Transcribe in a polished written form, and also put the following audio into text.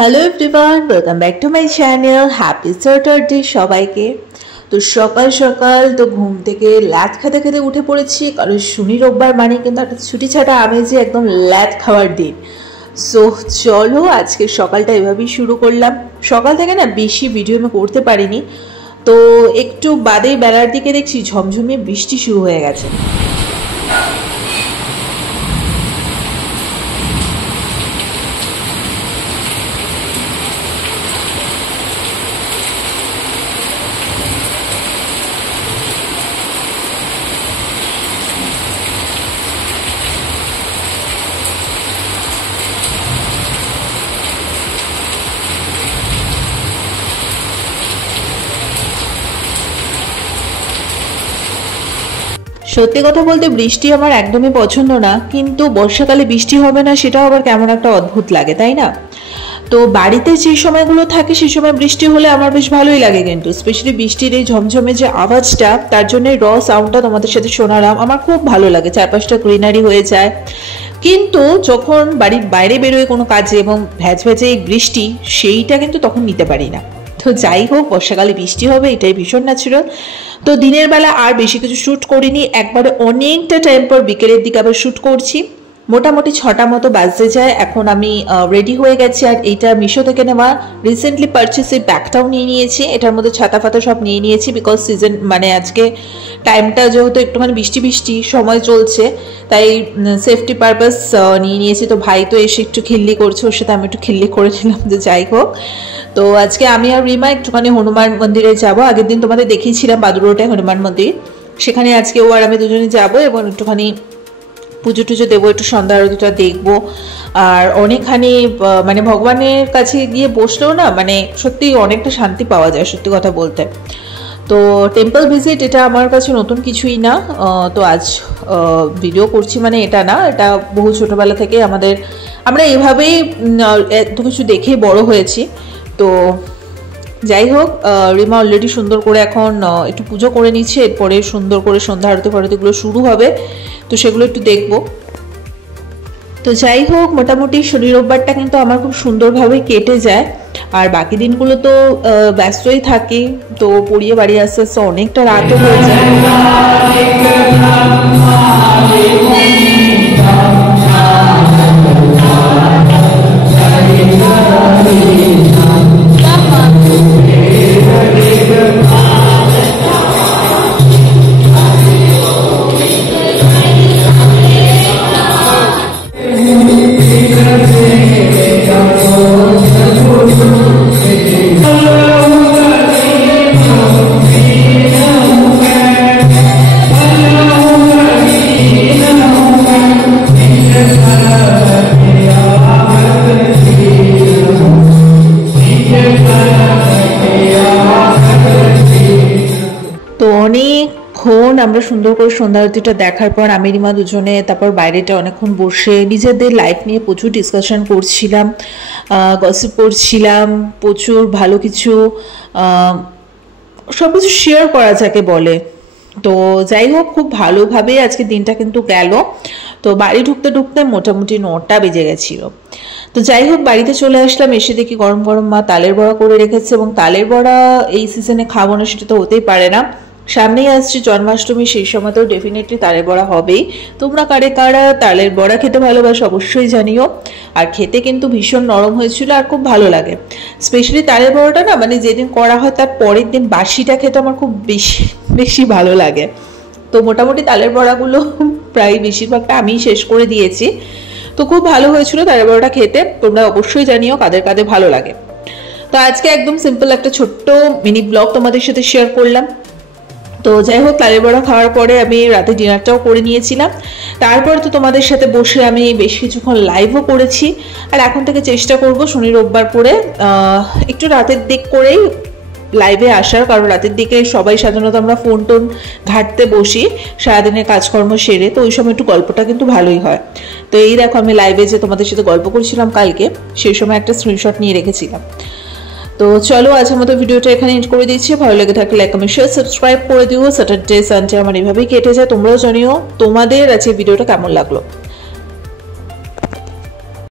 Hello everyone, welcome back to my channel. Happy Saturday সবাইকে। তো সকাল সকাল তো ঘুম থেকে ল্যাদ খেতে খেতে উঠে পড়েছি, কারণ শনি রোববার মানে কিন্তু একটা ছুটি ছাটা আমেজে একদম ল্যাদ খাওয়ার দিন। সো চলো আজকে সকালটা এভাবেই শুরু করলাম। সকাল থেকে না বেশি ভিডিও আমি করতে পারিনি, তো একটু বাদে বেলার দিকে দেখছি ঝমঝমিয়ে বৃষ্টি শুরু হয়ে গেছে। সত্যি কথা বলতে বৃষ্টি আমার একদমই পছন্দ না, কিন্তু বর্ষাকালে বৃষ্টি হবে না সেটাও আবার কেমন একটা অদ্ভুত লাগে, তাই না? তো বাড়িতে যে সময়গুলো থাকে সেই সময় বৃষ্টি হলে আমার বেশ ভালোই লাগে, কিন্তু স্পেশালি বৃষ্টির এই ঝমঝমে যে আওয়াজটা, তার জন্য র সাউন্ডটা তোমাদের সাথে শোনালাম, আমার খুব ভালো লাগে। চারপাশটা গ্রিনারি হয়ে যায়। কিন্তু যখন বাড়ির বাইরে বেরোয় কোনো কাজে এবং ভ্যাজভ্যাজে এই বৃষ্টি, সেইটা কিন্তু তখন নিতে পারি না। তো যাই হোক, বর্ষাকালে বৃষ্টি হবে এটাই ভীষণ ন্যাচারাল। তো দিনের বেলা আর বেশি কিছু শ্যুট করিনি, একবারে অনেকটা টাইম পর বিকেলের দিকে আবার শ্যুট করছি। মোটামুটি 6টা মতো বাজতে যায়। এখন আমি রেডি হয়ে গেছি, আর এইটা মিশো থেকে নেওয়া রিসেন্টলি পারচেস এই ব্যাগটাও নিয়ে নিয়েছি। এটার মধ্যে ছাতা ফাতা সব নিয়ে নিয়েছি, বিকজ সিজন মানে আজকে টাইমটা যেহেতু একটুখানি বৃষ্টি বৃষ্টি সময় চলছে, তাই সেফটি পারপাস নিয়ে নিয়েছি। তো ভাই তো এসে একটু খিল্লি করছে, ওর সাথে আমি একটু খিল্লি করে নিলাম। যে যাই হোক, তো আজকে আমি আর রিমা একটুখানি হনুমান মন্দিরে যাব। আগের দিন তোমাদের দেখিয়েছিলাম বাদুর রোডে হনুমান মন্দির, সেখানে আজকে ও আর আমি দুজনে যাব এবং একটুখানি পুজো টুজো দেবো, একটু সন্ধ্যা আরতিটা দেখবো। আর অনেকখানি মানে ভগবানের কাছে গিয়ে বসলেও না মানে সত্যি অনেকটা শান্তি পাওয়া যায়, সত্যি কথা বলতে। তো টেম্পল ভিজিট এটা আমার কাছে নতুন কিছুই না। তো আজ ভিডিও করছি মানে এটা না, এটা বহু ছোটোবেলা থেকে আমরা এভাবেই এত কিছু দেখে বড় হয়েছি। তো যাই হোক, রিমা অলরেডি সুন্দর করে এখন একটু পুজো করে নিচ্ছে, এরপরে সুন্দর করে সন্ধ্যা আরতি ফারতিগুলো শুরু হবে, তো সেগুলো একটু দেখবো। তো যাই হোক, মোটামুটি শনি রোববারটা কিন্তু আমার খুব সুন্দরভাবে কেটে যায়। আর বাকি দিনগুলো তো ব্যস্তই থাকি, তো পড়িয়ে বাড়ি আস্তে আস্তে অনেকটা রাতও হয়ে যায়। অনেকক্ষণ আমরা সুন্দর করে সন্ধ্যা আরতিটা দেখার পর আমি রিমা দুজনে তারপর বাইরেটা অনেকক্ষণ বসে নিজেদের লাইফ নিয়ে প্রচুর ডিসকাশন করছিলাম, গসিপ করছিলাম, প্রচুর ভালো কিছু সব কিছু শেয়ার করা যাকে বলে। তো যাই হোক, খুব ভালোভাবে আজকে দিনটা কিন্তু গেল। তো বাড়ি ঢুকতে ঢুকতে মোটামুটি 9টা বেজে গেছিল। তো যাই হোক, বাড়িতে চলে আসলাম, এসে দেখি গরম গরম মা তালের বড়া করে রেখেছে, এবং তালের বড়া এই সিজনে খাবো না সেটা তো হতেই পারে না। সামনেই আসছে জন্মাষ্টমী, সেই সময় তো ডেফিনেটলি তালের বড়া হবেই। তোমরা কারা তালের বড়া খেতে ভালোবাসো অবশ্যই জানিও। আর খেতে কিন্তু ভীষণ নরম হয়েছিল আর খুব ভালো লাগে। স্পেশালি তালের বড়াটা না মানে যেদিন করা হয় তার পরের দিন বাসিটা খেতে আমার খুব বেশি বেশি ভালো লাগে। তো মোটামুটি তালের বড়াগুলো প্রায় বেশিরভাগটা আমি শেষ করে দিয়েছি। তো খুব ভালো হয়েছিল তালের বড়াটা খেতে। তোমরা অবশ্যই জানিও কাদের কাদের ভালো লাগে। তো আজকে একদম সিম্পল একটা ছোট্ট মিনি ব্লগ তোমাদের সাথে শেয়ার করলাম। তো যাই হোক, তালের বড়া খাওয়ার পরে আমি রাতে ডিনারটাও করে নিয়েছিলাম। তারপরে তো তোমাদের সাথে বসে আমি বেশ কিছুক্ষণ লাইভও করেছি। আর এখন থেকে চেষ্টা করব শনি রোববার করে একটু রাতের দিক করেই লাইভে আসার, কারণ রাতের দিকে সবাই সাধারণত আমরা ফোন টোন ঘাঁটতে বসি সারাদিনের কাজকর্ম সেরে, তো ওই সময় একটু গল্পটা কিন্তু ভালোই হয়। তো এই দেখো, আমি লাইভে যে তোমাদের সাথে গল্প করছিলাম কালকে, সেই সময় একটা স্ক্রিনশট নিয়ে রেখেছিলাম। তো চলো আজকের মতো ভিডিওটা এখানে এন্ড করে দিচ্ছি। ভালো লেগে থাকলে লাইক কমেন্ট শেয়ার সাবস্ক্রাইব করে দিও। স্যাটারডে সানডে আমার এভাবেই কেটে যায়, তোমরাও জানিও তোমাদের আজকে ভিডিওটা কেমন লাগলো।